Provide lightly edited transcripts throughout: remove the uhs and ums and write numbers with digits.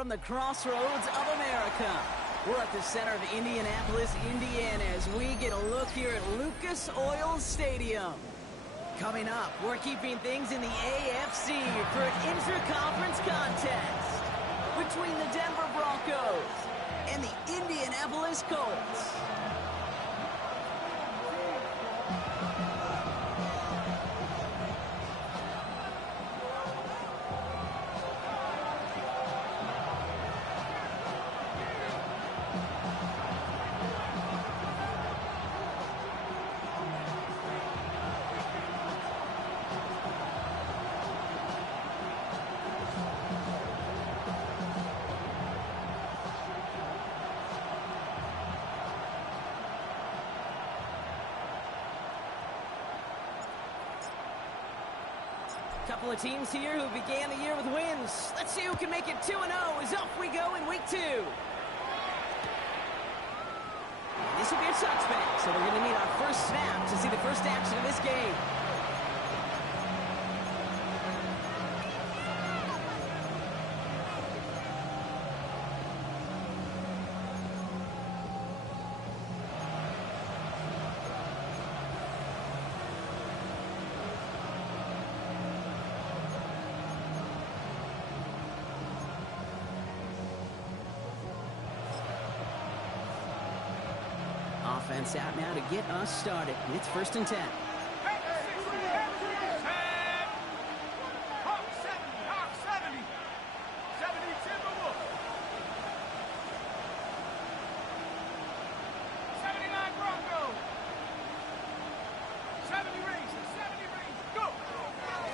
from the crossroads of America. We're at the center of Indianapolis, Indiana, as we get a look here at Lucas Oil Stadium. Coming up, we're keeping things in the AFC for an intra-conference contest between the Denver Broncos and the Indianapolis Colts. Couple of teams here who began the year with wins. Let's see who can make it 2-0 as off we go in week 2. This will be a touchback, so we're going to need our first snap to see the first action of this game. Offense out now to get us started. It's 1st and 10.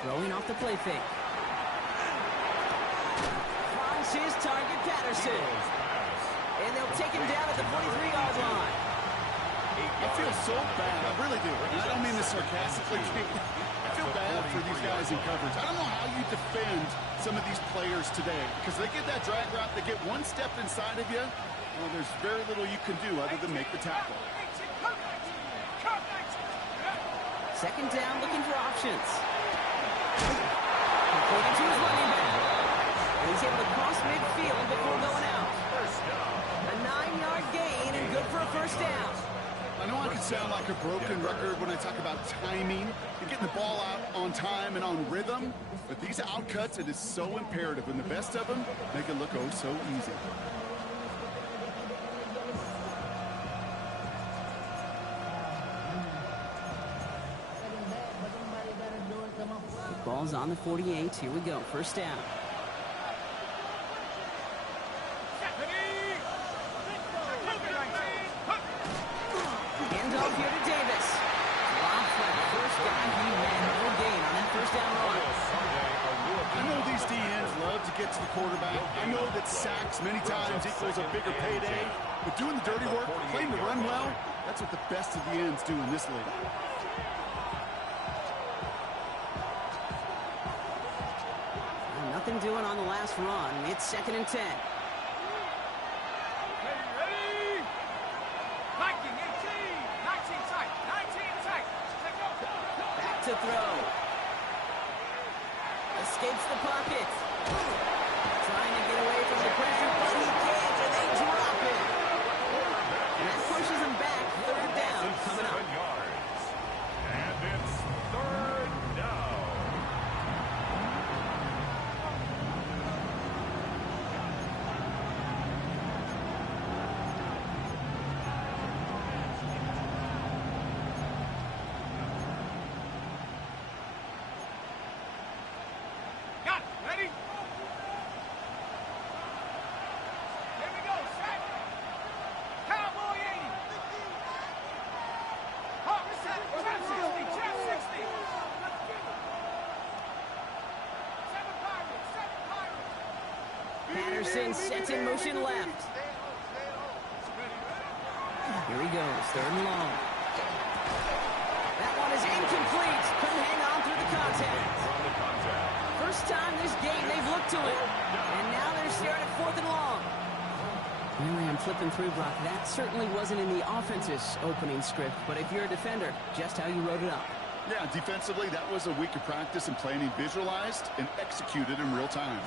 Throwing off the play fake. Finds his target, Patterson. And they'll take him down at the 43-yard line. I feel so bad. I really do. And I don't mean this sarcastically. I feel bad for these guys in coverage. I don't know how you defend some of these players today because they get that drag route, they get one step inside of you. Well, there's very little you can do other than make the tackle. 2nd down, looking for options. Completing to his running back. And he's able to cross midfield before going out. A 9-yard gain and good for a 1st down. I know I can sound like a broken record when I talk about timing and getting the ball out on time and on rhythm, but these outcuts, it is so imperative, and the best of them make it look oh so easy. Ball's on the 48. Here we go. 1st down. Handoff here to Davis. Drops like the first guy he met. No gain on that 1st down run. I know these DNs love to get to the quarterback. I know that sacks many times equals a bigger payday, but doing the dirty work, playing to run well, that's what the best of the ends do in this league. Nothing doing on the last run. It's 2nd and 10. Back to throw. Escapes the pocket. Trying to get away from the pressure, but he can't, and they drop it. And that pushes him back. 3rd down coming up. And it's 3rd down. Patterson sets in motion left. Here he goes, 3rd and long. That one is incomplete. Couldn't hang on through the contact. First time this game they've looked to it. And now they're staring at 4th and long. Really, I'm flipping through, Brock. That certainly wasn't in the offense's opening script, but if you're a defender, just how you wrote it up. Yeah, defensively, that was a week of practice and planning visualized and executed in real time.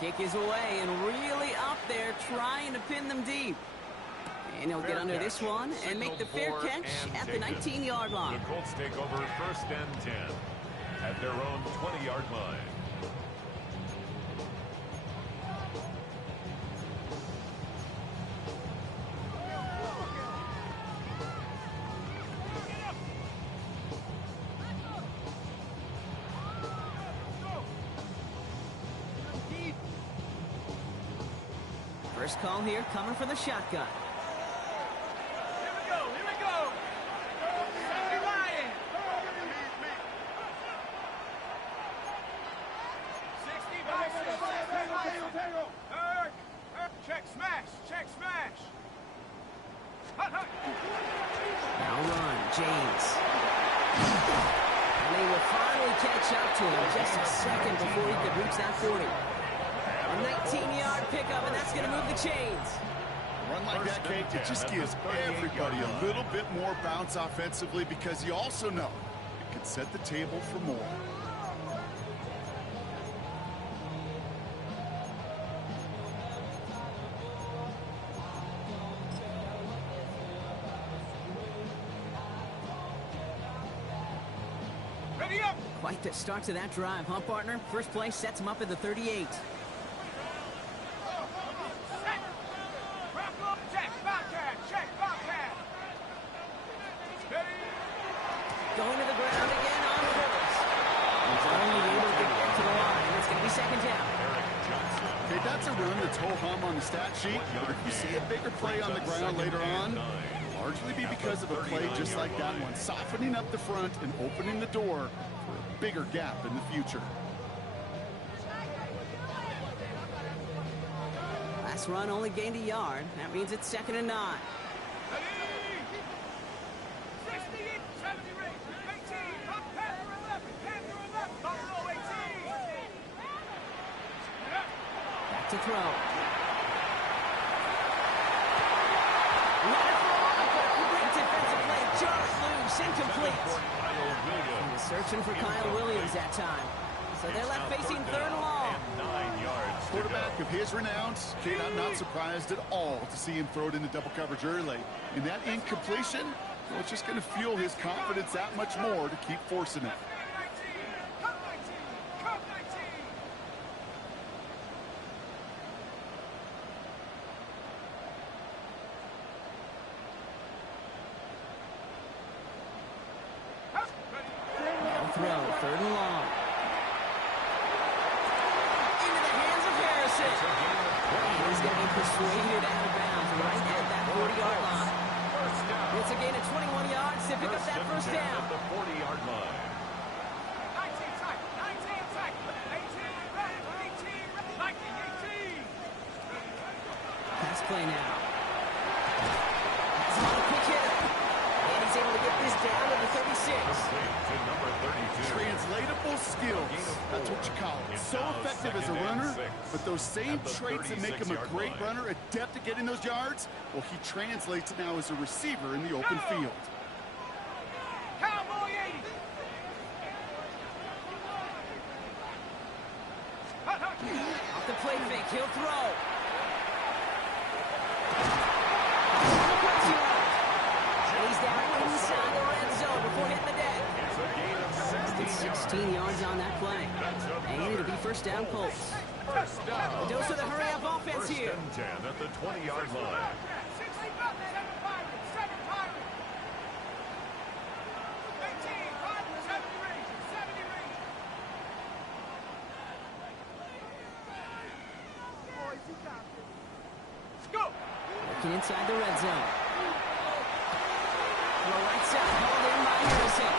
Kick is away and really up there trying to pin them deep. And he'll get under this one and make the fair catch at the 19-yard line. The Colts take over 1st and 10 at their own 20-yard line. First call here coming from the shotgun. Here we go. Sammy Ryan. 60 check smash. Now run, James. And they will finally catch up to him just a second before he could reach that 40. A 19-yard pickup, and that's going to move the chains. A run like that, Kate, it just gives everybody a little bit more bounce offensively because you also know it can set the table for more. Ready up. Quite the start to that drive, huh, partner? First play sets him up at the 38. Going to the ground again on course. He's only able to get to the line. It's going to be 2nd down. Okay, that's a run that's ho-hum on the stat sheet, but if you see a bigger play on the ground later on, it'll largely be because of a play just like that one, softening up the front and opening the door for a bigger gap in the future. Last run only gained a yard. That means it's 2nd and 9. To throw. Great defensive play. Jarred loose. Incomplete. He was searching for Kyle Williams that time. So they're left facing 3rd and long. Quarterback of his renown, Kate, I'm not surprised at all to see him throw it into double coverage early. And that incompletion, well, it's just going to fuel his confidence that much more to keep forcing it. Throw, 3rd and long. Into the hands of Harrison. He's going to be persuaded out of bounds right at that 40-yard line. It's a gain of 21 yards to pick up that 1st down. The 40-yard line. 18. Pass play now. That's not a quick hitter. And he's able to get this down to the 36. Translatable skills. That's what you call it. So effective as a runner, but those same traits that make him a great runner, adept at getting those yards, well, he translates it now as a receiver in the open field. Cowboy 80. Off the play fake, he'll throw. And he's down inside the red zone before hitting the deck. 16 yards on that play. And it'll be 1st down Colts. A dose of the hurry-up offense here. 1st and 10 at the 20-yard line. Working inside the red zone. To the right side, hauled in by Harrison.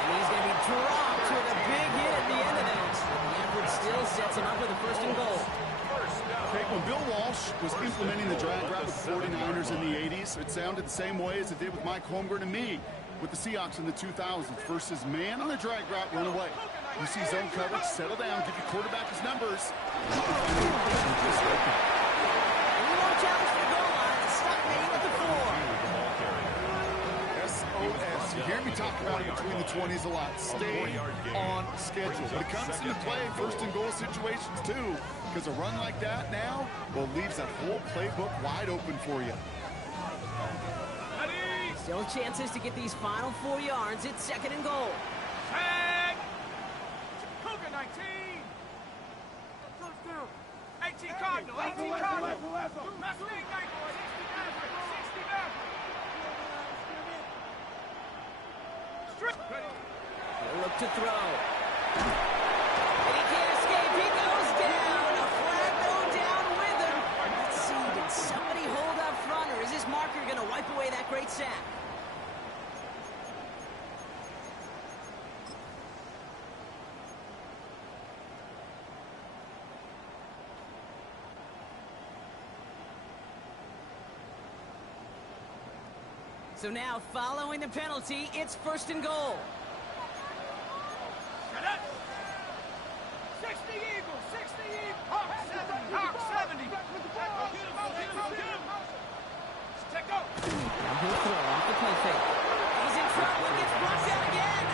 And he's going to be dropped with a big hit at the end of this. But the effort still sets him up with a 1st and goal. Okay, when Bill Walsh was implementing the drag route with the 49ers in the 80s, it sounded the same way as it did with Mike Holmgren and me with the Seahawks in the 2000s versus man on a drag route, run away. You see zone coverage, settle down, give your quarterback his numbers. And you can find just like that. Challenge for the goal line. Stop me with the 4. SOS. You hear hear me talk about it between the 20s a lot. Stay on schedule. When it comes into play, first and goal situations too, because a run like that now, well, leaves that whole playbook wide open for you. Still chances to get these final 4 yards. It's second and goal. Tag! Cougar 19! 18 Cardinal, 18 Cardinal! Mustang 19, 60 Maverick, 60 Maverick! Strip! He'll look to throw. And he can't escape. He goes down. A flag going down with him. Let's see, did somebody hold up front, or is this marker going to wipe away that great sack? So now, following the penalty, it's first and goal. 60 Eagles, 60 Eagles! Hawk 70, Hawk 70! Check go! Now he'll throw off the play fake. He's in trouble and gets brought down again.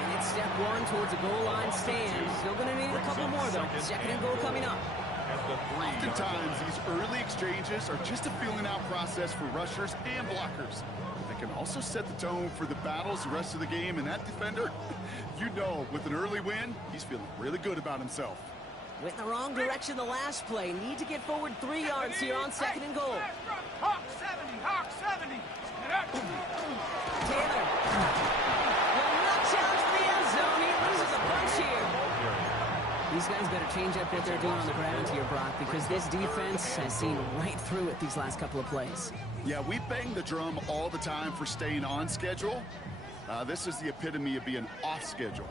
And it's step one towards a goal line stand. Still going to need a couple more, though. Second and goal coming up. Oftentimes, these early exchanges are just a feeling-out process for rushers and blockers. They can also set the tone for the battles the rest of the game, and that defender, you know, with an early win, he's feeling really good about himself. Went in the wrong direction the last play. Need to get forward 3 yards here on second and goal. Hawk 70, Hawk 70! Taylor. Will not challenge for the end zone. He loses a punch here. These guys better change up what they're doing on the ground here, Brock, because this defense has seen right through it these last couple of plays. Yeah, we bang the drum all the time for staying on schedule. This is the epitome of being off schedule.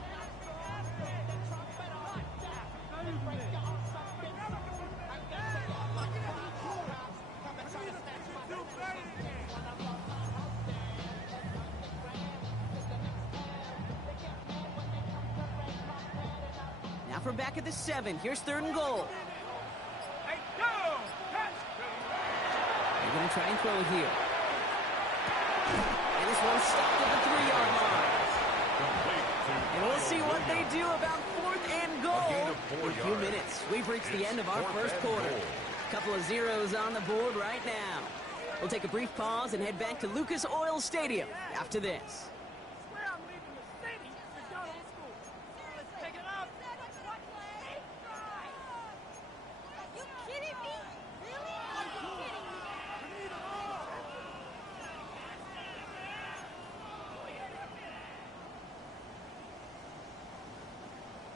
Now for back at the 7. Here's third and goal. Hey, go! They're going to try and throw it here. And this one's stopped at the 3-yard line. And we'll see what they do about fourth and goal in a few minutes. We've reached the end of our first quarter. A couple of zeros on the board right now. We'll take a brief pause and head back to Lucas Oil Stadium after this.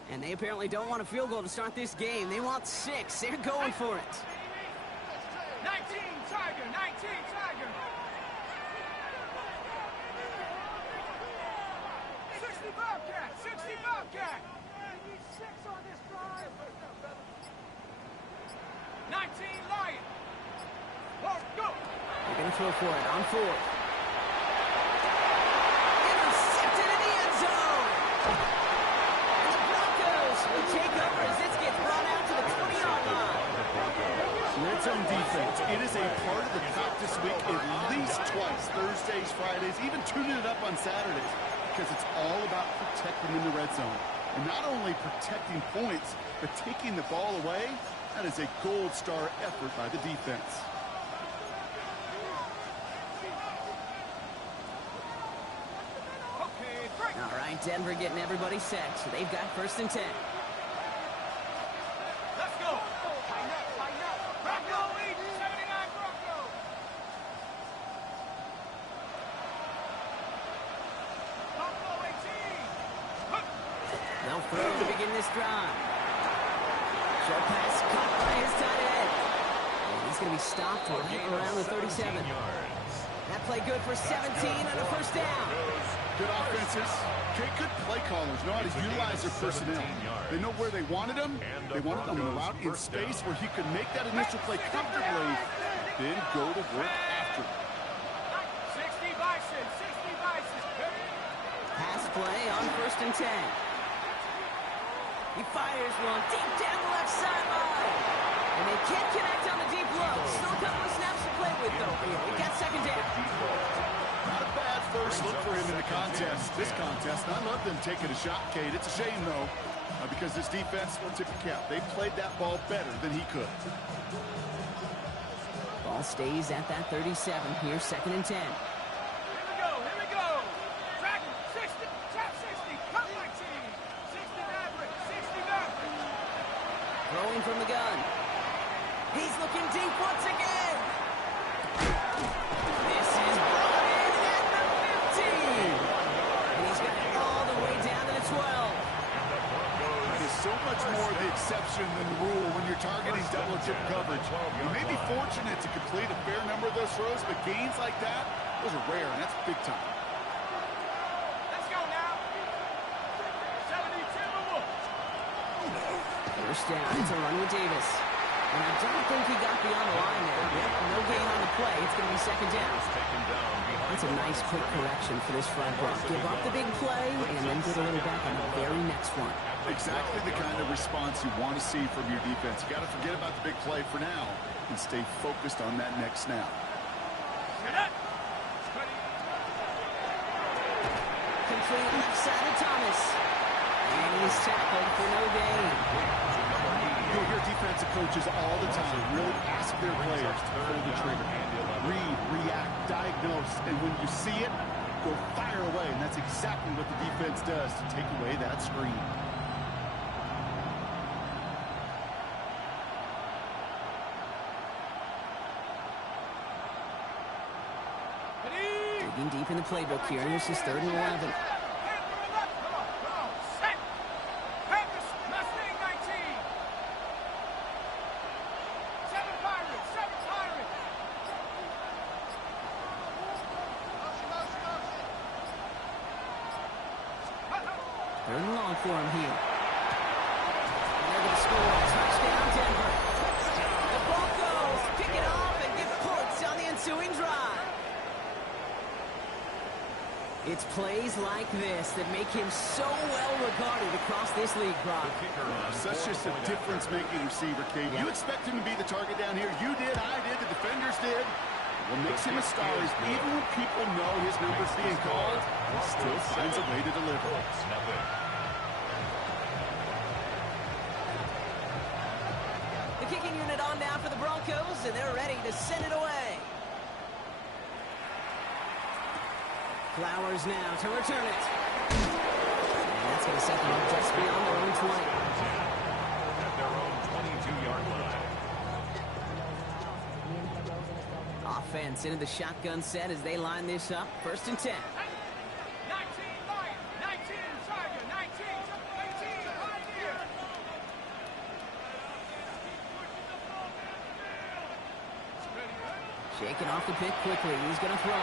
And they apparently don't want a field goal to start this game. They want 6. They're going for it. 19 Tiger, 19 Tiger! 60 Bobcat, 60 Bobcat! 6 on this drive! 19 Lion! Let's go! They're going to throw for it on 4th. Intercepted in the end zone! Will take over as this gets brought out to the 20-yard line. Red zone defense. It is a part of the practice week at least twice. Thursdays, Fridays, even tuning it up on Saturdays. Because it's all about protecting in the red zone. And not only protecting points, but taking the ball away. That is a gold star effort by the defense. All right, Denver getting everybody set. So they've got first and 10. Let's go! Line up! Bronco lead, 79 Bronco! Bronco 18! They'll throw to begin this drive. Short pass caught by his tight end. And he's going to be stopped right around the 37. That play good for 17 and a first down. Good offenses. Good play callers know how to utilize their personnel. They know where they wanted them. They wanted them in a route in space where he could make that initial play comfortably, then go to work after. 60 Bison, 60 Bison. Pass play on first and 10. He fires one deep down the left sideline. And they can't connect on the deep low. Still a couple of snaps to play with, though. We got second down. Not a bad first look for him in this contest. And I love them taking a shot, Kate. It's a shame, though, because this defense, tip your cap, they played that ball better than he could. Ball stays at that 37 here, 2nd and 10. Here we go. Track 60, trap 60, cut my team. 60 Maverick, 60 Maverick. Throwing from the gun. He's looking deep once again. This is brought in at the 15. And he's got it all the way down to the 12. It is so much more the exception than the rule when you're targeting double or triple coverage. You may be fortunate to complete a fair number of those throws, but gains like that, those are rare, and that's big time. Let's go now. 72 to 1. First down, it's a run with Davis. And I don't think he got beyond the line there. Yep, no gain on the play. It's going to be 2nd down. That's a nice quick correction for this front block. Give up the big play and then get a little back on the very next one. Exactly the kind of response you want to see from your defense. You got to forget about the big play for now and stay focused on that next snap. Complete left side of Thomas. And he's tackled for no gain. You'll hear defensive coaches all the time really ask their players to pull the trigger. Read, react, diagnose, and when you see it, go fire away. And that's exactly what the defense does to take away that screen. Digging deep in the playbook here, and this is 3rd and 11. Third and long for him here. And they're going to score a touchdown, Denver. The Broncos pick it off and get points on the ensuing drive. It's plays like this that make him so well regarded across this league, Brock. Such just a difference-making receiver, Kate. You expect him to be the target down here. You did, I did, the defenders did. What makes him a star is even when people know his number's being called, he still finds a way to deliver. The kicking unit on now for the Broncos, and they're ready to send it away. Flowers now to return it. And that's going to set them up just beyond their own 20. At their own 22-yard line. Offense into the shotgun set as they line this up. 1st and 10. 19 Lion, 19 Tiger, 19, 18 Pioneer. Shaking off the pick quickly. He's going to throw.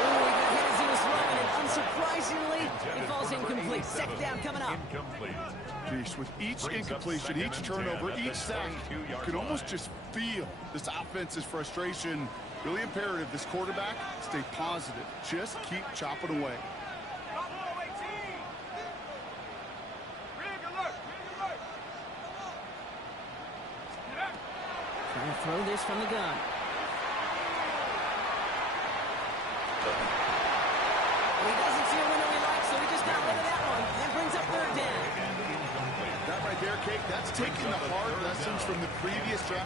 Oh, he got hit as he was throwing it. Unsurprisingly, it falls incomplete. 2nd down coming up. With each incompletion, each turnover, each sack, you can almost just feel this offense's frustration. Really imperative, this quarterback, stay positive. Just keep chopping away. Trying to throw this from the gun. He doesn't see a window he likes, so he just got rid of that one. And brings up 3rd down. That right there, Kate, that's taking the hard lessons from the previous drive.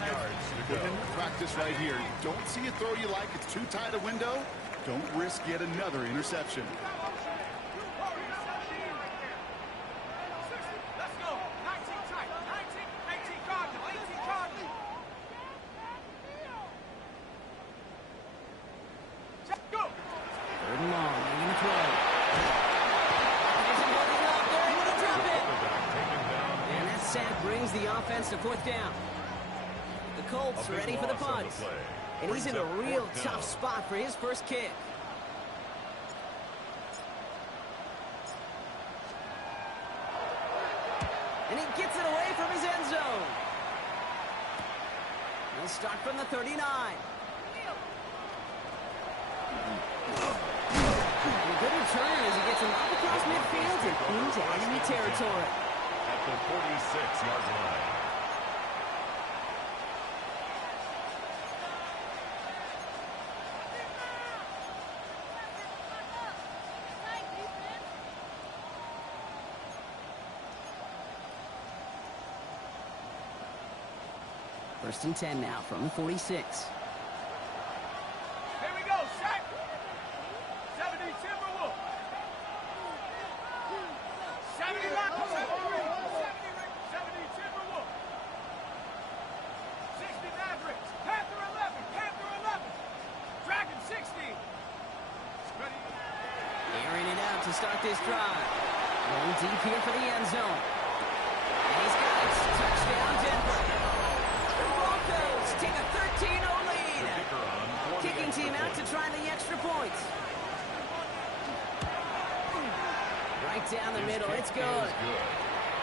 Put in practice right here. You don't see a throw you like, it's too tight a window. Don't risk yet another interception. Let's go. 19 tight, 19, 18 Cardinal, 18 Cardinal. Go. 3rd and long, and the throw. There's a holding up there, able to drop it. And that sack brings the offense to 4th down. The Colts ready for the punt. And he's in a real tough spot for his first kick. And he gets it away from his end zone. He'll start from the 39. A good return as he gets him up across midfield and into enemy territory. At the 46-yard line. First and 10 now from the 46. Here we go, sack. 70 Timberwolves. 70 Timberwolves. 60 Mavericks. Panther 11. Panther 11. Dragon 60. Ready. Airing it out to start this drive. Going deep here for the end zone. And he's got it. Touchdown, Denver. The Broncos take a 13-0 lead. Kicking team out to try the extra points. Right down the middle. It's good.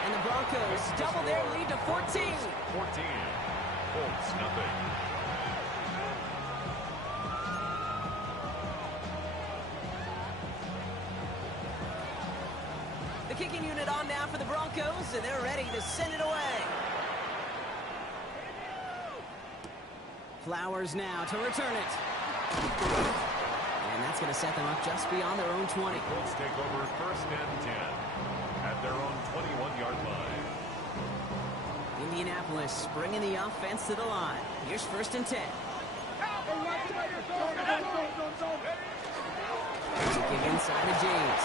And the Broncos double their lead to 14. 14. Colts, nothing. The kicking unit on now for the Broncos, and they're ready to send it away. Flowers now to return it. And that's going to set them up just beyond their own 20. Colts take over first and 10 at their own 21-yard line. Indianapolis bringing the offense to the line. Here's first and 10. Kick inside to James.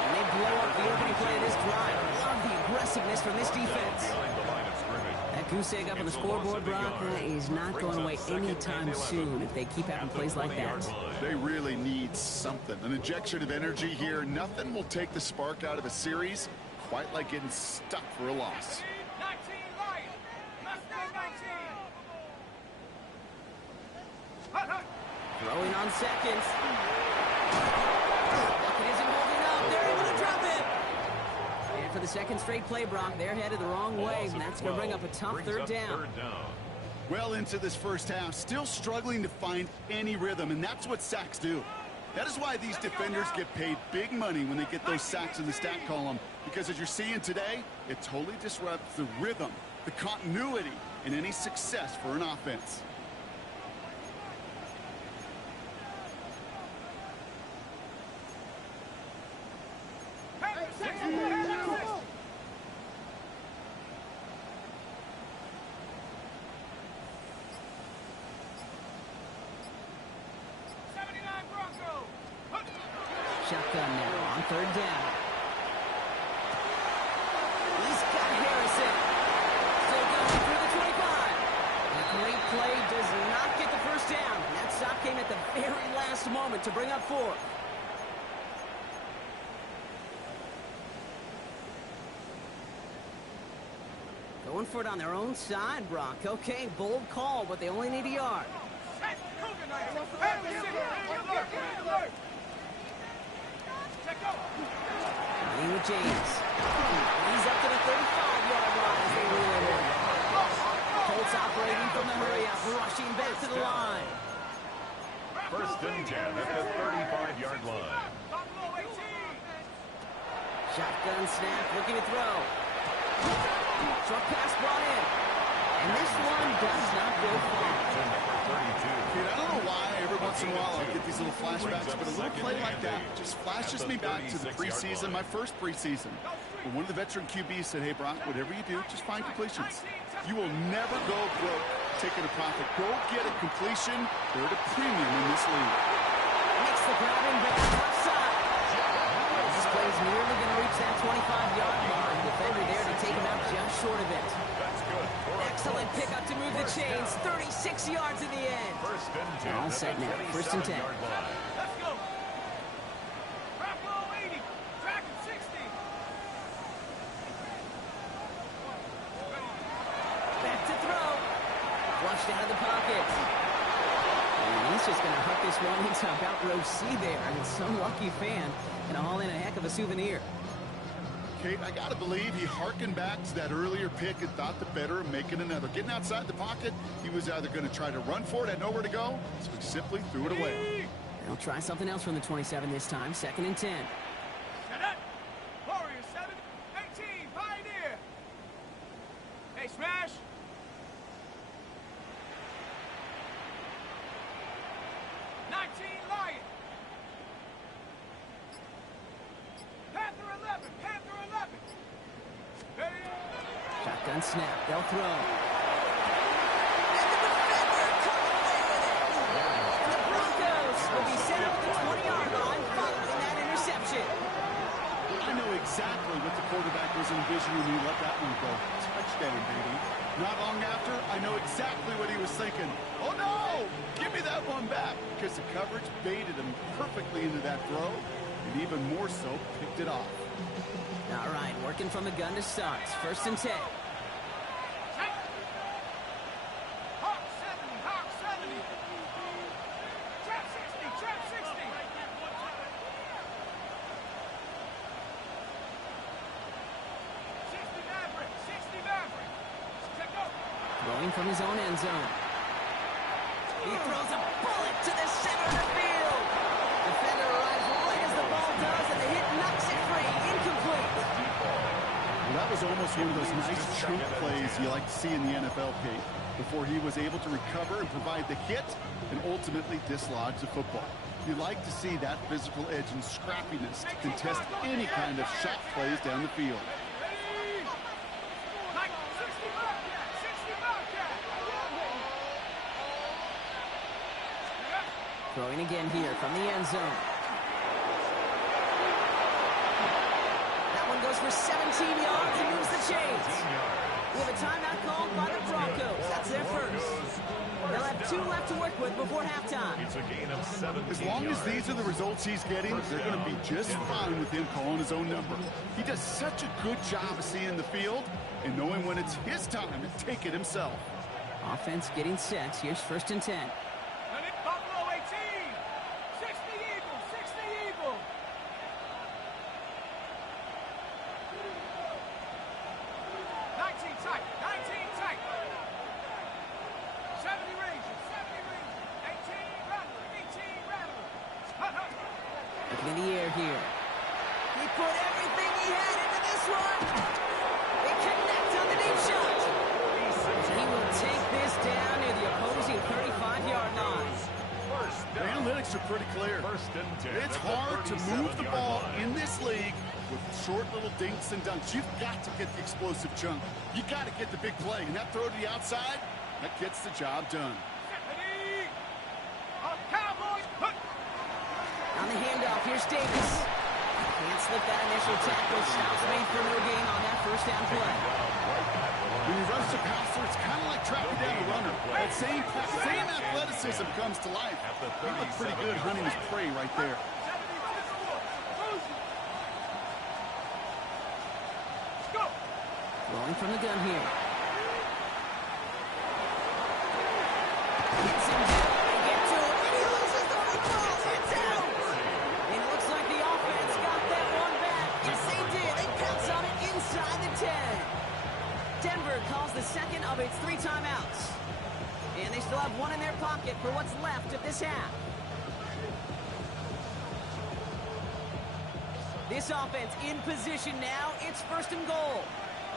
And they blow up the opening play of this drive. Love the aggressiveness from this defense. Behind the line of scrimmage. That goose egg up on the scoreboard, Brock, is not going away anytime soon if they keep having plays like that. They really need something. An injection of energy here. Nothing will take the spark out of a series quite like getting stuck for a loss. 19 Lions. Mustang 19. Hut, hut. Throwing on seconds. Bucket isn't holding up. They're able to drop it. And for the second straight play, Brock, they're headed the wrong way, and that's going to bring up a tough third down. Well into this first half, still struggling to find any rhythm, and that's what sacks do. That is why these defenders get paid big money when they get those sacks in the stat column, because as you're seeing today, it totally disrupts the rhythm, the continuity, and any success for an offense. Shotgun now on third down. He's got Harrison. Still going through the 25. A great play does not get the first down. And that stop came at the very last moment to bring up 4. Going for it on their own side, Brock. Okay, bold call, but they only need a yard. Running with James. He's up to the 35-yard line as they reel it in. Colts operating from the hurry-up, rushing back to the line. First and 10 at the 35-yard line. Shotgun snap, looking to throw. Short pass brought in. And this one does not go far. Dude, I don't know why every once in a while I get these little flashbacks, but a little play like that just flashes me back to the preseason, my first preseason. When one of the veteran QBs said, hey, Brock, whatever you do, just find completions. You will never go broke taking a profit. Go get a completion. They're at a premium in this league. Makes the grab and back left side. This play's nearly going to reach that 25-yard mark. Defender there to take him out just short of it. Excellent pickup to move the chains. 36 yards in the end. First and 10. All set now. First and 10. Let's go. Bronco 80. Dragon 60. Back to throw. Flushed out of the pocket. And he's just going to hook this one into about row C there. And some lucky fan can haul in a heck of a souvenir. Kate, I got to believe he harkened back to that earlier pick and thought the better of making another. Getting outside the pocket, he was either going to try to run for it, had nowhere to go, so he simply threw it away. They'll try something else from the 27 this time. Second and 10. Warriors 7, 18, Pioneer. Hey, smash. Lion. Panther 11. Panther 11. Hey. Shotgun snap. They'll throw. you when you let that one go. Touchdown, baby. Not long after, I know exactly what he was thinking. Oh, no! Give me that one back. Because the coverage baited him perfectly into that throw, and even more so, picked it off. All right, working from the gun to start. 1st and 10. Hawk 70, Hawk 70. Trap 60, trap 60. 60 Maverick, 60 Maverick. Check up. Throwing from his own end zone. He throws a bullet to the center of the field. Defender arrives right as the ball does, and the hit knocks it free. Incomplete. Well, that was almost one of those nice chunk plays you like to see in the NFL, Kate, before he was able to recover and provide the hit and ultimately dislodge the football. You like to see that physical edge and scrappiness to contest any kind of shot plays down the field. Ready? Like 60 Bobcat, 60 Bobcat. Throwing again here from the end zone. That one goes for 17 yards and moves the chains. We have a timeout called by the Broncos. That's their first. They'll have 2 left to work with before halftime. It's a gain of 17 As long as yards. these are the results he's getting, they're going to be just fine with him calling his own number. He does such a good job of seeing the field and knowing when it's his time to take it himself. Offense getting set. Here's 1st and 10. Ready? Buffalo 18. 60 Eagles, 60 Eagles. 19 tight, 19 tight. 70 Rangers, 70 Rangers. 18 Rattlers, 18 Rattlers. Looking in the air here. He put everything he had into this one. They connect on the deep shot. He will take this down near the opposing 35-yard line. The analytics are pretty clear. 1st and 10. It's hard to move the ball in this league with short little dinks and dunks. You've got to get the explosive chunk. You got to get the big play. And that throw to the outside, that gets the job done. Ready? Cowboys. On the handoff, here's Davis. Can't slip that initial tackle. Stops made for no gain on that 1st down play. When you rush the passer, it's kind of like tracking down a runner. That same athleticism comes to life. He looked pretty good hunting his prey right there. 72. Go. Rolling from the gun here. Gets him down. They get to him, and he loses the football. It's out. It looks like the offense got that one back. Yes, they did. They pounce on it inside the 10. Denver calls the second of its 3 timeouts. And they still have one in their pocket for what's left of this half. This offense in position now. It's 1st and goal.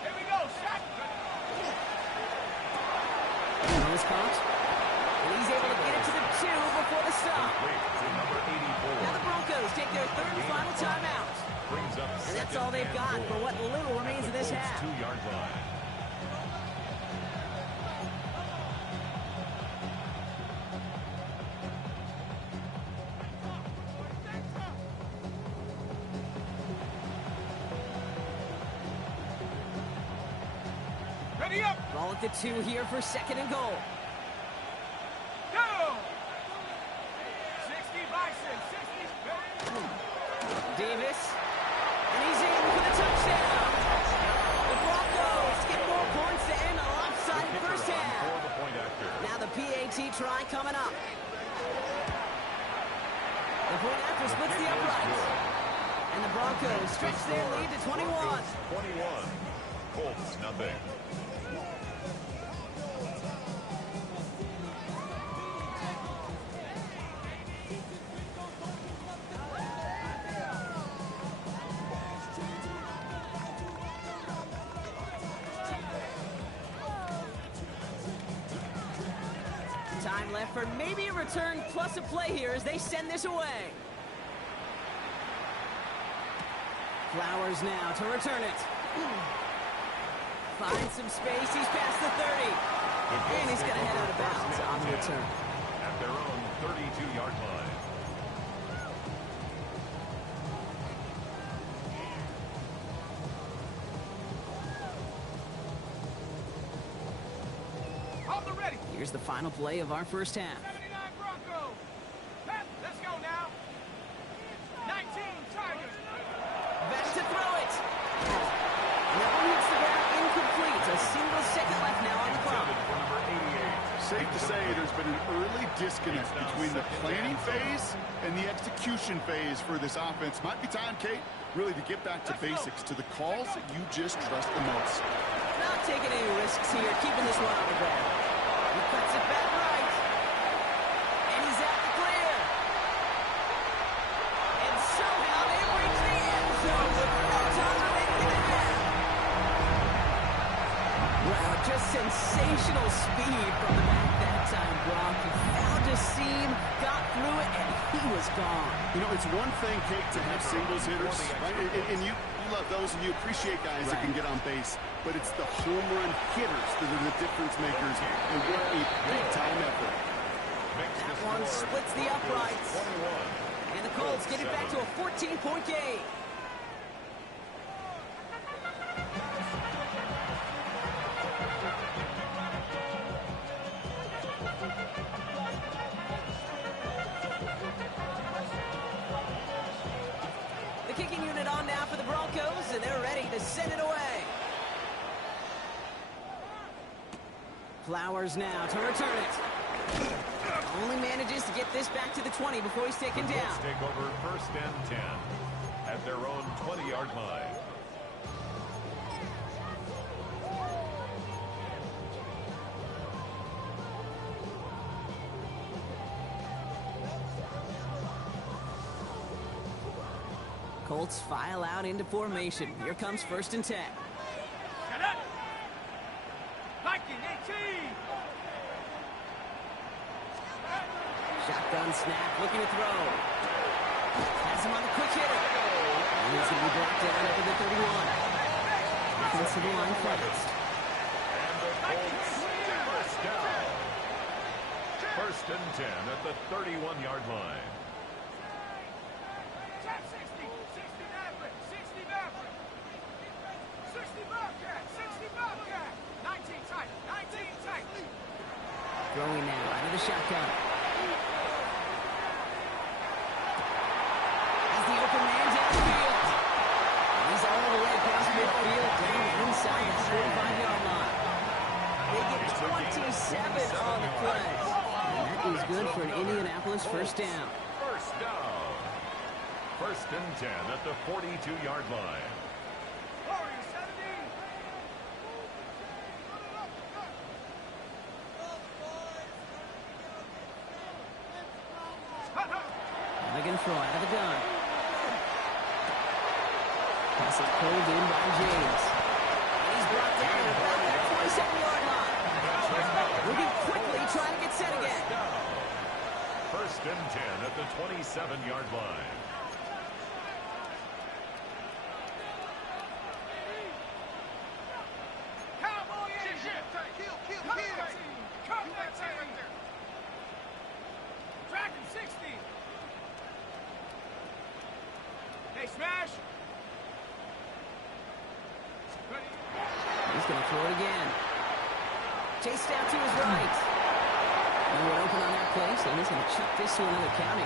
Here we go, Shaq. Nose caught. And he's able to get it to the 2 before the stop. To number 84. Now the Broncos take their 3rd and final timeout. Brings up And that's all they've got for what little remains of this half. 2-yard line. Ready up. Ball at the 2 here for 2nd and goal. Go. 60 Bison, 60. Davis. And he's in for the touchdown. The Broncos get more points to end a lopsided first half. For the point after. Now the PAT try coming up. The point after splits the uprights. And the Broncos stretch their lead to 21. 21. Colts, nothing. Time left for maybe a return plus a play here as they send this away. Flowers now to return it. Finds some space. He's past the 30. And he's going to head out of bounds on the return. At their own 32-yard line. Ready. Here's the final play of our first half. 79 Broncos. Pep, let's go now. 19 Tigers. Back to throw it. That one hits the ground incomplete. A single second left now on the clock. Number 88. Safe to say there's been an early disconnect between the planning phase and the execution phase for this offense. Might be time, Kate, really to get back to basics, to the calls that you just trust the most. Not taking any risks here, keeping this one on the ground. He cuts it back right. And he's out to clear. And somehow they reach the end zone with no time remaining in the half. Wow, just sensational speed from the back that time, Brock. He found a seam, got through it, and he was gone. You know, it's one thing, Kate, to have singles hitters, right? And you love those, and you appreciate guys that can get on base. But it's the home run hitters that are the difference makers, and what a big-time effort. That one splits the uprights. And the Colts get it back to a 14-point game. The kicking unit on now for the Broncos, and they're ready to send it away. Flowers now to return it. Only manages to get this back to the 20 before he's taken down. Let's take over first and 10 at their own 20-yard line. Colts file out into formation. Here comes first and 10. Shut up. Viking 18. Shotgun snap, looking to throw. Has him on the quick hitter. And he's going to be brought down up to the 31. Defensive line closed. And the Colts first down. First and 10 at the 31-yard line. Tap 60. 60 Maverick. 60 Maverick. 60 Bobcat. 60 Bobcat. 19 tight. 19 tight. Throwing now out of the shotgun. As the open man downfield. And he's all the way across midfield down inside the 45-yard line. They get 27 on the play. And that is good for an Indianapolis first down. First down. First and 10 at the 42-yard line. Warriors 70. Again, throw out of the gun. Pass is pulled in by James. And he's brought down at about that 27-yard line. Moving quickly, trying to get set again. First and 10 at the 27-yard line. Cowboy Asian. Come that team. Come that team. Dragon 60. Hey, smash. Ready. He's going to throw it again. Chased out to his right. No one open on that play, so he's going to chuck this to another county.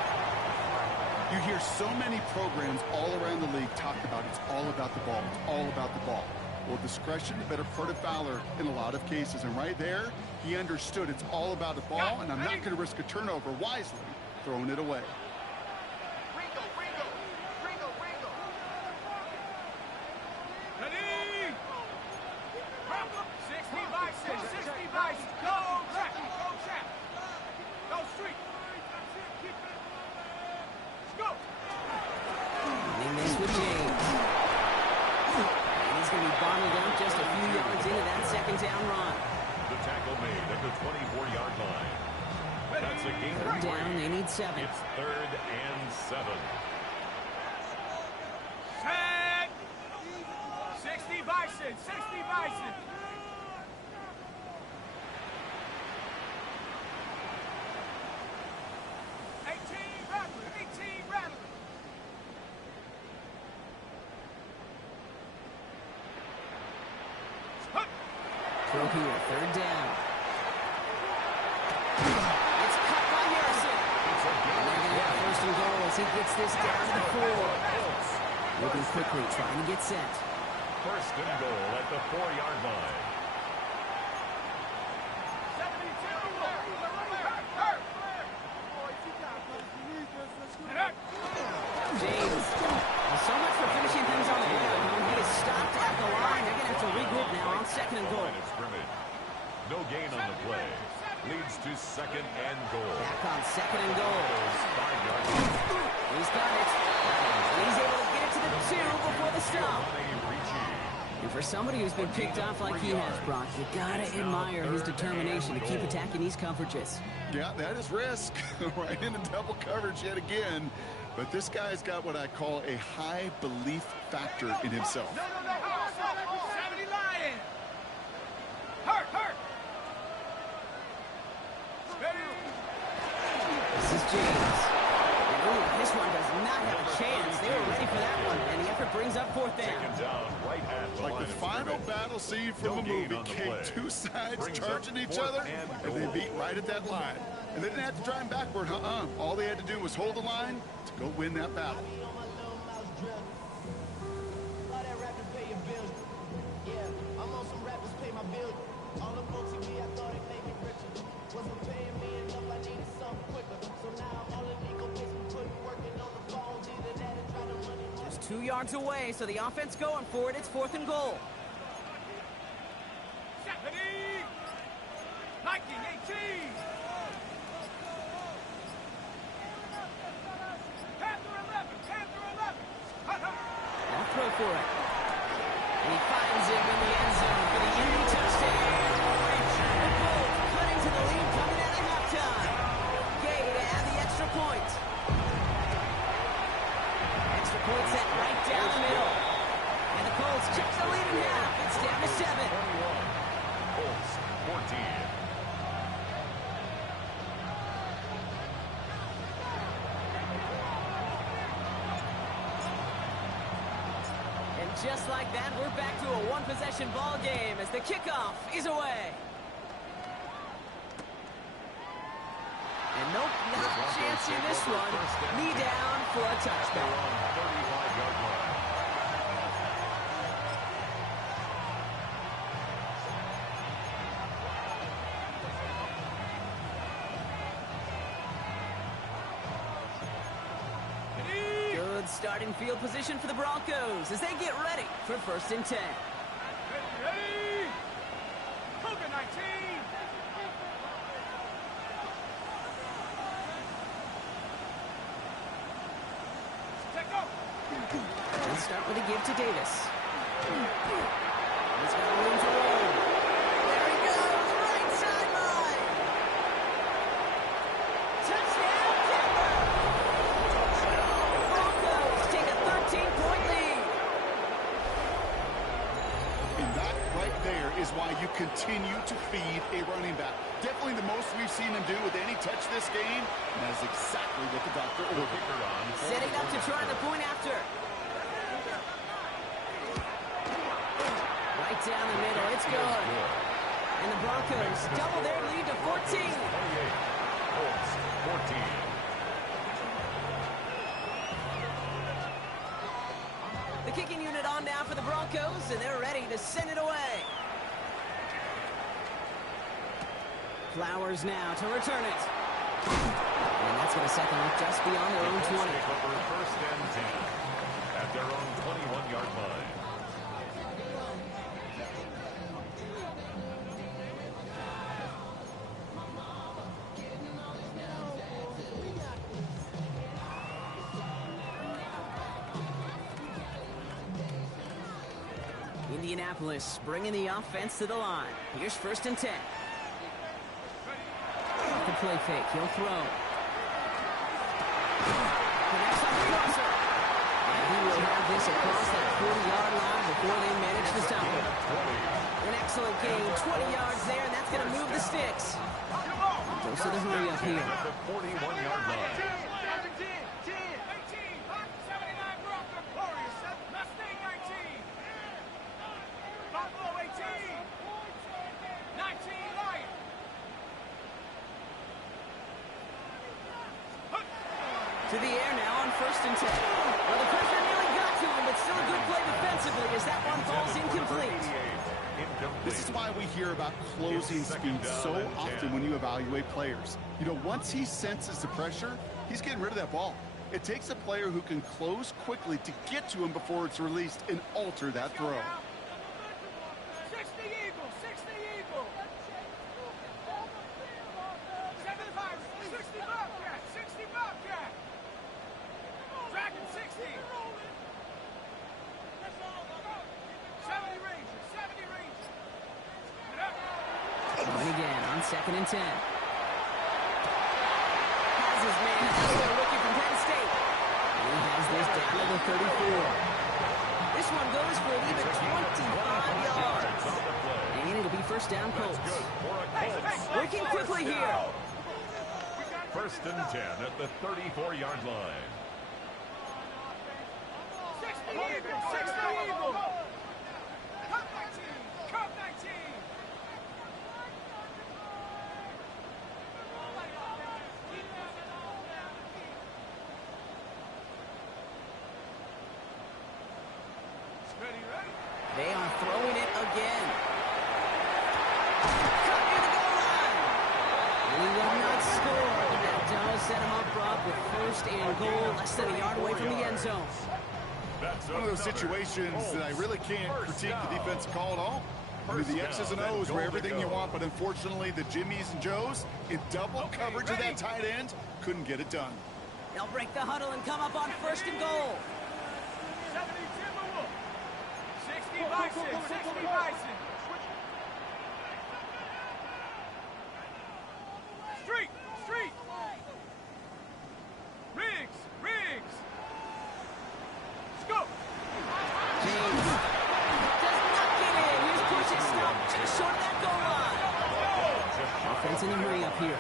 You hear so many programs all around the league talk about it's all about the ball. It's all about the ball. Well, discretion, the better part of valor in a lot of cases. And right there, he understood it's all about the ball, and I'm not going to risk a turnover wisely, throwing it away. Ringo. Ready. Bronco. 60 Bison. 60 Bison. Go, trap. Go, trap. Go, street. Go. They miss with James. And he's going to be bottled up just a few yards into that second down run. The tackle made at the 24-yard line. That's a gain of Third down, 3. they need 7. It's third and 7. Set. 60 Bison. 60 Bison. Throw here, third down. gets this down to the 4. Moving quickly, trying to get set. First and goal at the 4-yard line. James. Well, so much for finishing things on the ground. When he is stopped at the line, they're going to have to regroup now on second and goal. Line of scrimmage. No gain on the play. Leads to second and goal. Back on second and goal. 5 yards. He's got it. And he's able to get it to the 2 before the stop. And for somebody who's been picked off like he has, Brock, you gotta admire his determination to keep attacking these coverages. Yeah, that is risk. Right into double coverage yet again. But this guy's got what I call a high belief factor in himself. 70 Lion. Hurt. This is James. And ooh, this one does not have a chance. They were ready for that one, and the effort brings up fourth down. Taken down right at the Like line the of final scrimmage. battle scene from No a gain movie on the came play. two sides Brings charging up each fourth other, and and they goal. beat right at that line. And they didn't have to try and backward, All they had to do was hold the line to go win that battle. Just 2 yards away, so the offense going for it. It's fourth and goal. 70. 1918. Panther 11. Now throw for it. And he finds him in the end zone for the Indy touchdown. The Colts cutting to the lead coming out of halftime. Gay to add the extra point. Extra point set right down the middle. And the Colts check the lead in half. It's down to 7. 21. Colts 14. And just like that, we're back to a one-possession ball game as the kickoff is away. And nope, not a chance in this one. Knee down for a touchdown. 35-yard line. Good starting field position for the Broncos as they get ready for first and 10. Ready. Cougar 19. Take go. Let's start with a give to Davis. He's got room to roll. There he goes, right sideline. Touchdown, Denver. Broncos take a 13-point lead. And that right there is why you continue to feed a running back. Definitely the most we've seen him do with any touch this game, and that is exactly what the doctor ordered. Setting up to try the point after. Right down the middle, it's good. And the Broncos double their lead to 14. 28. Colts 14. The kicking unit on now for the Broncos, and they're ready to send it away. Flowers now to return it. And that's going to set them up just beyond their own 20. Take over first and 10 at their own 21-yard line. Indianapolis bringing the offense to the line. Here's first and 10. The play fake, he'll throw. Connects on the crosser. And he will have this across that 40-yard line before they manage to stop him. An excellent gain, 20 yards there, and that's going to move the sticks. Goes to the hurry up here. At the 41-yard line. 79 Broncos Warriors. Mustang 19. Buffalo 18. 19 Lions. To the air now on 1st and 10. Well, the pressure nearly got to him, but still a good play defensively as that one falls incomplete. This is why we hear about closing speed so often when you evaluate players. You know, once he senses the pressure, he's getting rid of that ball. It takes a player who can close quickly to get to him before it's released and alter that throw. 60 Eagles, 60 Eagles. 7 Pirates, 60 Bobcat, 60 Bobcat. Dragon 60. 70 Rangers, 70 Rangers. Get up. Going again on 2nd and 10. Has his man, the rookie from Penn State. He has this down to the 34. This one goes for an even 25 yards. And it'll be 1st down Colts. Working quickly here. 1st and 10 at the 34-yard line. 60 Eagles, 60 Eagles. Cup 19, Cup 19. Ready, ready? They are throwing it again. Cut near the goal line. And he will not score. That does set him up, Brock, with 1st and goal, less than a yard away from the end zone. One of those situations that I really can't critique the defense call at all. I mean, the X's and O's were everything you want, but unfortunately the Jimmies and Joes in double coverage of that tight end couldn't get it done. They'll break the huddle and come up on 1st and goal. 70 Timberwolves. 60 Bison, 60 Bison. Street, street. Riggs, Riggs. Scoop. James does not get in. Here's push and stop just short of that goal line. Offense in a hurry up here.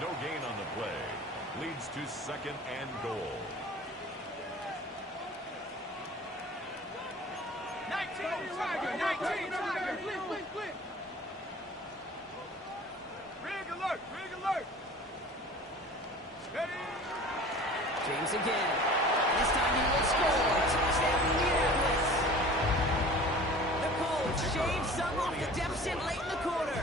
No gain on the play. Leads to 2nd and goal. 19 Tiger, 19 Tiger. Blitz, blitz. Rig alert, rig alert. Ready. James again. This time he will score. Touchdown Indianapolis. The Colts shave some off the deficit late in the quarter.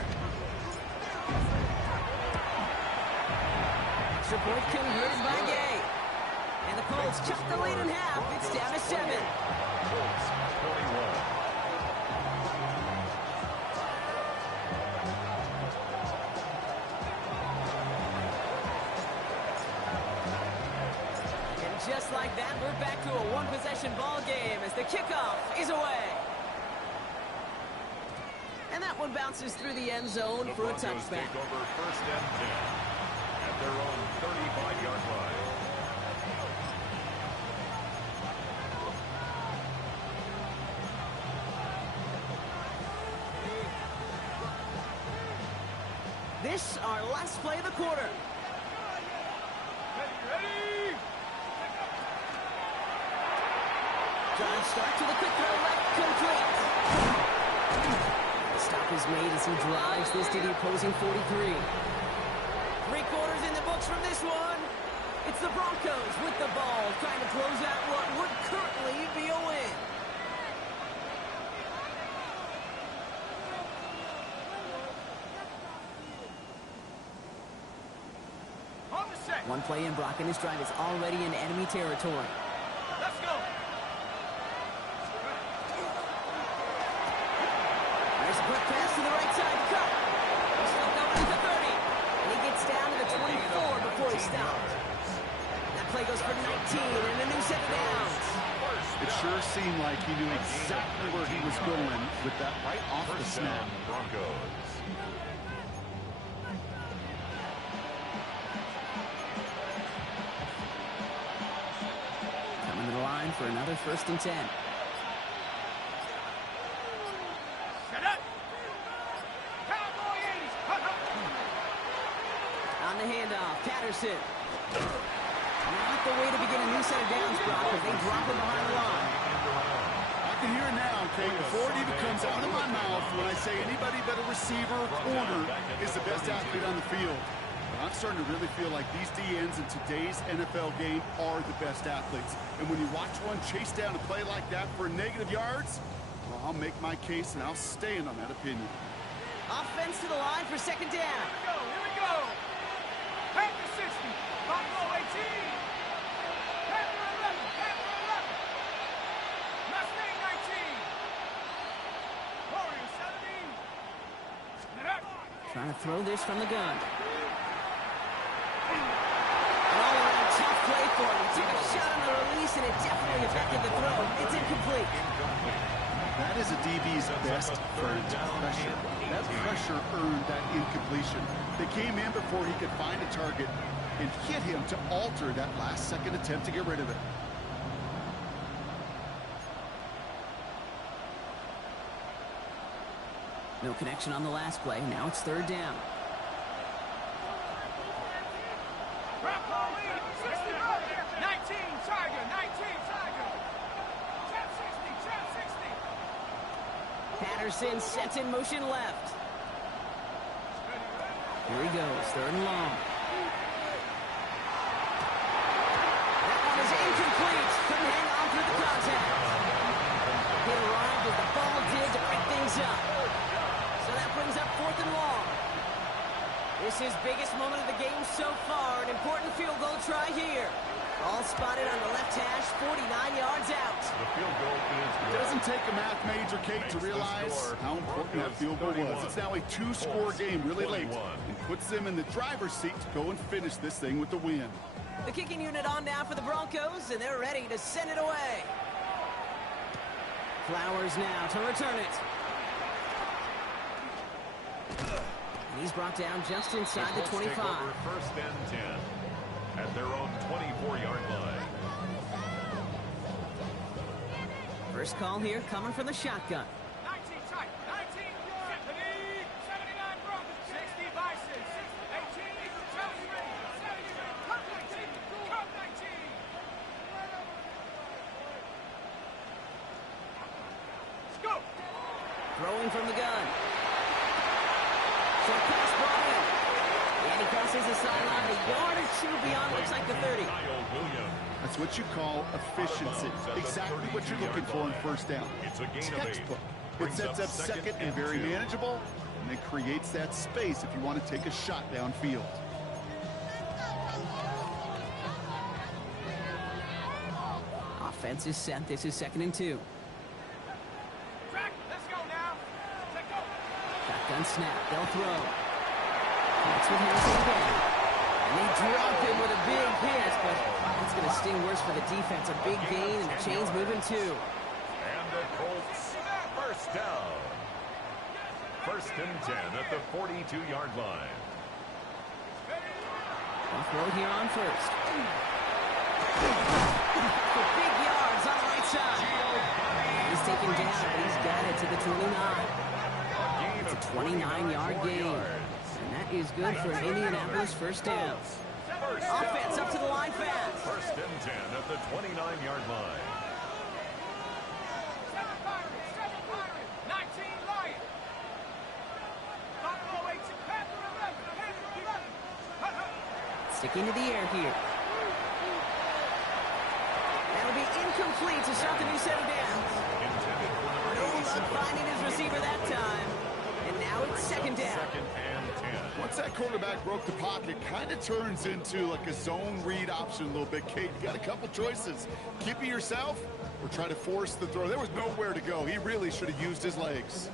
Extra point converted by Gay. And the Colts cut the lead in half. It's down to 7. Colts 21. Just like that, we're back to a one-possession ball game as the kickoff is away. And that one bounces through the end zone The for a Broncos touchback. take over 1st and 10 at their own 35-yard line. This our last play of the quarter. Ready, ready. Drive start to the quick throw left, complete. The stop is made as he drives this to the opposing 43. 3 quarters in the books from this one. It's the Broncos with the ball, trying to close out what would currently be a win. On the set. One play in, Brock, and his drive is already in enemy territory. Let's go. There's a quick pass to the right side, cut. He's still going to the 30. And he gets down to the 24 before he stops. That play goes for 19 and a new set of downs. It sure seemed like he knew exactly where he was going with that right off the snap. Broncos. Coming to the line for another 1st and 10. Set up. Cowboy 80s. Hut, hut. On the handoff, Patterson. Not the way to begin a new set of downs, Brock, as they drop it behind the line. I can hear it now, okay? Before it even comes out of my mouth when I say anybody but a receiver or corner is the best athlete on the field. I'm starting to really feel like these DNs in today's NFL game are the best athletes. And when you watch one chase down a play like that for negative yards, well, I'll make my case and I'll stand on that opinion. Offense to the line for second down. Here we go. Panther 60. Buffalo 18. Panther 11. Panther 11. Mustang 19. Warriors 17. Trying to throw this from the gun. An all-around tough play for him. Took a shot on the release, and it definitely affected the throw. It's incomplete. That is a DB's best friend, pressure. That pressure earned that incompletion. They came in before he could find a target and hit him to alter that last-second attempt to get rid of it. No connection on the last play. Now it's third down. Bravo lead. 60. 19 Tiger. 19 Tiger. Trap 60. Trap 60. Patterson sets in motion left. Here he goes, third and long. That one is incomplete. Couldn't hang on through the contact. He arrived as the ball did to break things up. So that brings up fourth and long. This is biggest moment of the game so far. An important field goal try here. All spotted on the left hash, 49 yards out. The field goal is It good. doesn't take a math major, Kate, to realize how important that field goal was. It's now a two-score game really late and puts them in the driver's seat to go and finish this thing with the win. The kicking unit on now for the Broncos, and they're ready to send it away. Flowers now to return it. And he's brought down just inside the 25. Take over first and 10 at their own 24-yard line. First call here coming from the shotgun. 19 tight. 19. 70. 79 Broncos. 60 Bison. 18. Chelsea. 70. Cup 19. Cup 19. Scoop. Throwing from the gun. Short pass brought in. And he crosses the sideline a yard or two beyond, looks like the 30. Kyle Williams. That's what you call efficiency. Exactly what you're looking for on first down. It's a gain of 8. Textbook. It sets up second and very manageable, and it creates that space if you want to take a shot downfield. Offense is set. This is second and 2. Track. Let's go now. Let's go. Shotgun snap. They'll throw. That's with Harrison again. And they drop him with a big hit, but that's going to sting worse for the defense. A big gain, and the chain's moving too. And the Colts first down. First and 10 at the 42-yard line. Off road here on first. For big yards on the right side. He's taken down, but he's got it to the 29. It's a 29-yard gain. And that is good for an Indianapolis first down. Offense up to the line fast. First and 10 at the 29-yard line. 7 Pirates. 7 Pirates. 19 Lions. Buffalo 18. Panther 11. Panther 11. Sticking to the air here. That'll be incomplete to start the new set of downs. Intended for number No 87. luck finding his receiver that time. And now it's second down. Second and 10. Once that quarterback broke the pocket, kind of turns into like a zone read option a little bit. Kate, you got a couple choices. Keep it yourself or try to force the throw. There was nowhere to go. He really should have used his legs.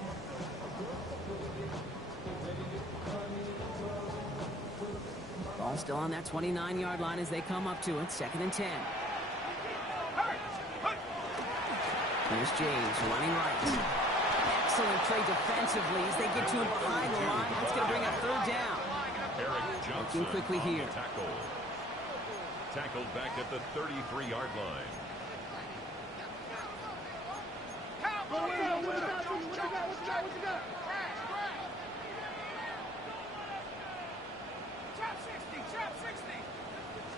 Ball still on that 29-yard line as they come up to it. Second and 10. Here's James running right. Excellent play defensively as they get to him behind the line. That's going to bring up third down. Eric Johnson Working quickly on here. the tackle. Tackled back at the 33-yard line. Trap 60. Trap 60.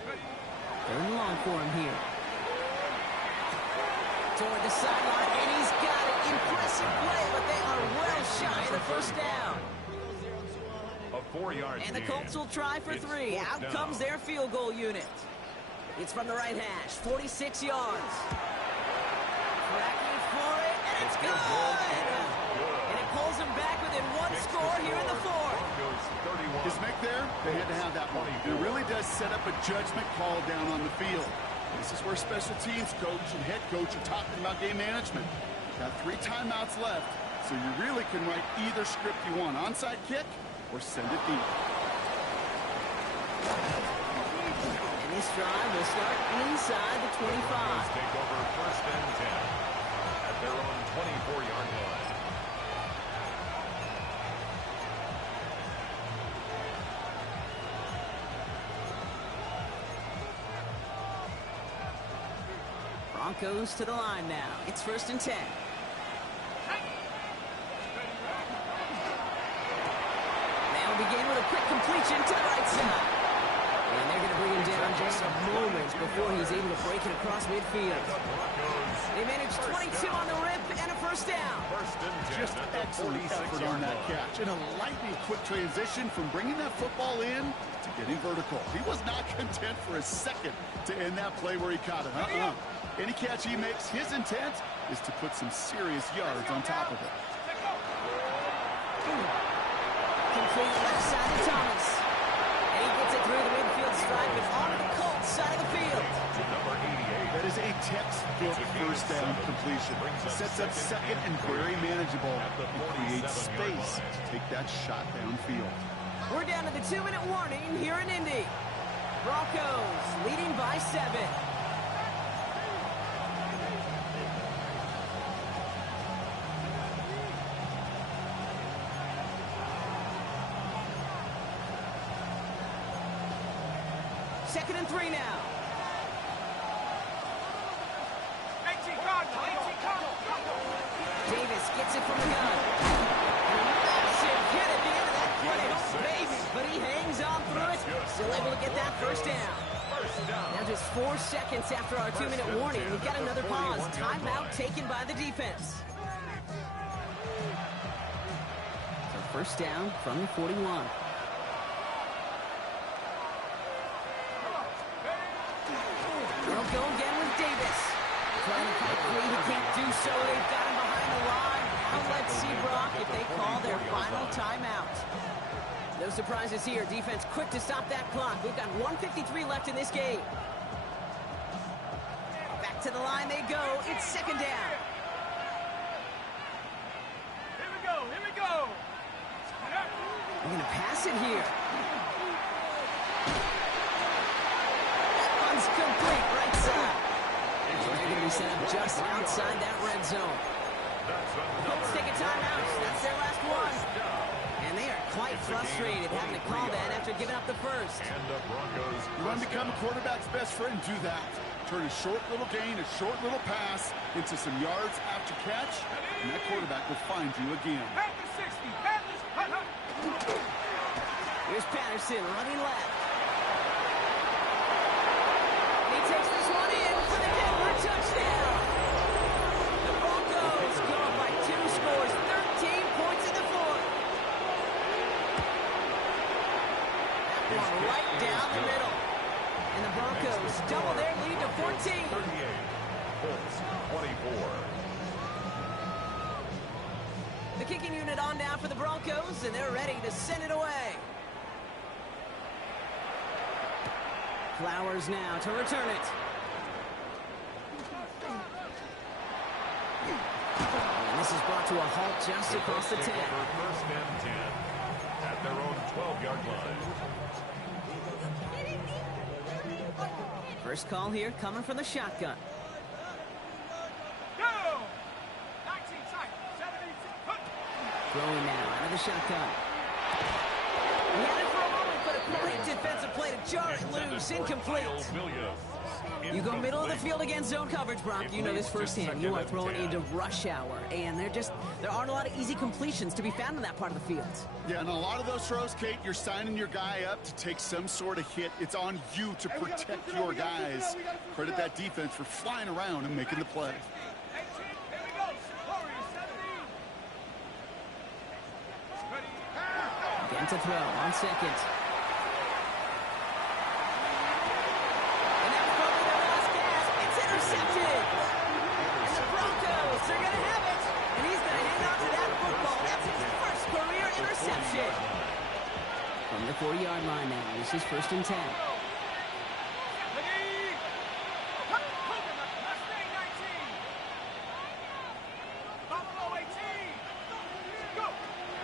Third and long for him here. Toward the sideline, and he's got it. Impressive play, but they are well shy of the first down. A 4-yard And the gain. Colts will try for It's 3. fourth Out down. comes their field goal unit. It's from the right hash, 46 yards. Tracking for it, and it's good! And it pulls them back within one score here in the fourth. Broncos 31. His make there, they had to have that one. It really does set up a judgment call down on the field. This is where special teams coach and head coach are talking about game management. Got 3 timeouts left, so you really can write either script you want. Onside kick or send it deep. And this drive will start inside the 25. Broncos take over first and 10 at their own 24-yard line. Broncos to the line now. It's first and 10. They'll begin with a quick completion to the right side. And they're going to bring him down just moments before he's able to break it across midfield. They managed 22 on the rip and a first down. First and 10 Just at the excellent effort on 46-yard that line. catch. And a lightning quick transition from bringing that football in to getting vertical. He was not content for a second to end that play where he caught it. Any catch he makes, his intent is to put some serious yards on top of it. Complete left side to Thomas. And he gets it through the midfield stripe and onto the Colts side of the field. To number 88. That is a textbook first down completion. Sets up second and very manageable. It creates space to take that shot downfield. We're down to the 2-minute warning here in Indy. Broncos leading by 7. Second and 3 now. 18 Cardinal, 18 Cardinal. Davis gets it from the gun. And a massive hit at the end of that play. Oh, baby. But he hangs on through it. Still able to get that first down. Now just 4 seconds after our 2-minute warning, we've got another pause. Timeout taken by the defense. So first down from the 41. They'll go again with Davis. Trying to fight free, he can't do so. They've got him behind the line. Now let's see, Brock, if they call their final timeout. No surprises here. Defense quick to stop that clock. We've got 1:53 left in this game. Back to the line they go. It's second down. Here we go, here we go. They're going to pass it here. That one's complete, right side. And they're going to be set up just outside that red zone. Colts take a timeout. That's their last one. And they are quite frustrated having to call that after giving up the first. And the Broncos. You want to become a quarterback's best friend? Do that. Turn a short little gain, a short little pass into some yards after catch, and that quarterback will find you again. Panthers 60, Panthers, hut, hut. Here's Patterson running left. And he takes this one in for the Denver touchdown. The Broncos go up by 2 scores, 13 points in the fourth. That one right down the middle. And the Broncos double their lead to 14. 38. Colts 24. The kicking unit on now for the Broncos, and they're ready to send it away. Flowers now to return it. And this is brought to a halt just across the 10. Take over first and 10 at their own 12-yard line. First call here coming from the shotgun. Go! 19 tight, 17, hut. Throwing now out of the shotgun. He had it for a moment, but a great defensive play to jar it loose. Incomplete. You go middle of the field against zone coverage, Brock. You know this firsthand. You are throwing into rush hour, and there aren't a lot of easy completions to be found in that part of the field. Yeah, and a lot of those throws, Kate, you're signing your guy up to take some sort of hit. It's on you to protect your guys. Credit that defense for flying around and making the play. 18, here we go. Warriors 17. Ready. Again to throw on second. And that was probably their last gasp. It's intercepted. And the Broncos are going to have it. And he's going to hang on to that football. That's his first career interception. From the 40-yard line now, this is 1st and 10.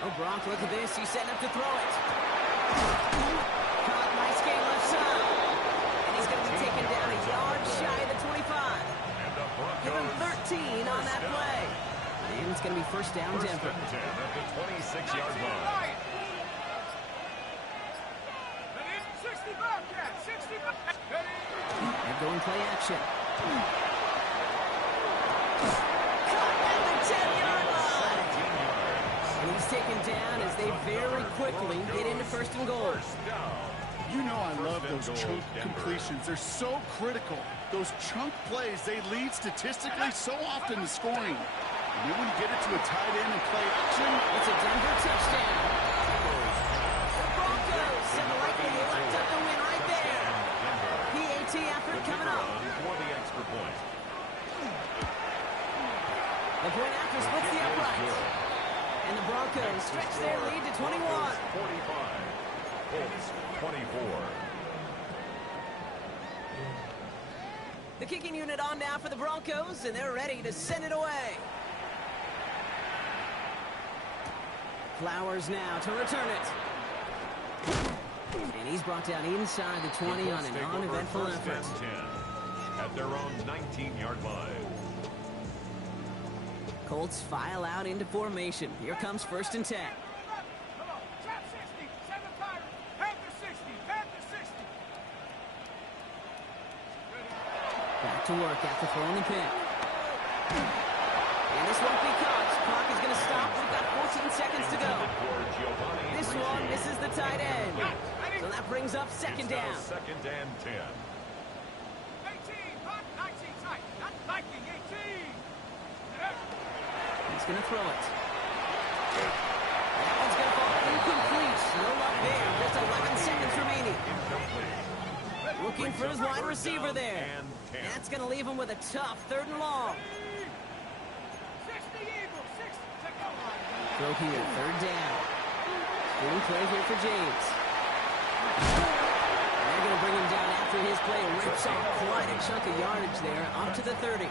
Oh, Gronk, look at this. He's setting up to throw it. Caught, nice game left side. And he's going to be taken down a yard shy of the 25. Give him 13 on that play. And it's going to be 1st down, Denver. 1st and 10 at the 26-yard line. They're going play action. Caught at the 10-yard line. And he's taken down as they very quickly get into 1st and goal. You know I love those chunk completions. They're so critical. Those chunk plays, they lead statistically so often to scoring. And then when you get it to a tight end and play action, it's a Denver touchdown. The Broncos have likely locked up the win right there. PAT effort coming up. For the extra point. The point after splits the upright. And the Broncos stretch their lead to 21. 45. Colts 24. The kicking unit on now for the Broncos, and they're ready to send it away. Flowers now to return it. And he's brought down inside the 20 on an uneventful effort. 1st and 10 at their own 19-yard line. Colts file out into formation. Here comes 1st and 10. Back to work after throwing the pick. And this won't be caught. Clock is going to stop. We've got 14 seconds to go. This one misses the tight end. So that brings up 2nd down. 2nd and 10. 18, 19 tight, not liking 18. He's going to throw it. That one's going to fall incomplete. No luck there. Just 11 seconds remaining. Looking for his wide receiver there. That's going to leave him with a tough 3rd and long. Throw here, 3rd down. Good play here for James. And they're going to bring him down after his play. Rips off quite a chunk of yardage there, up to the 30.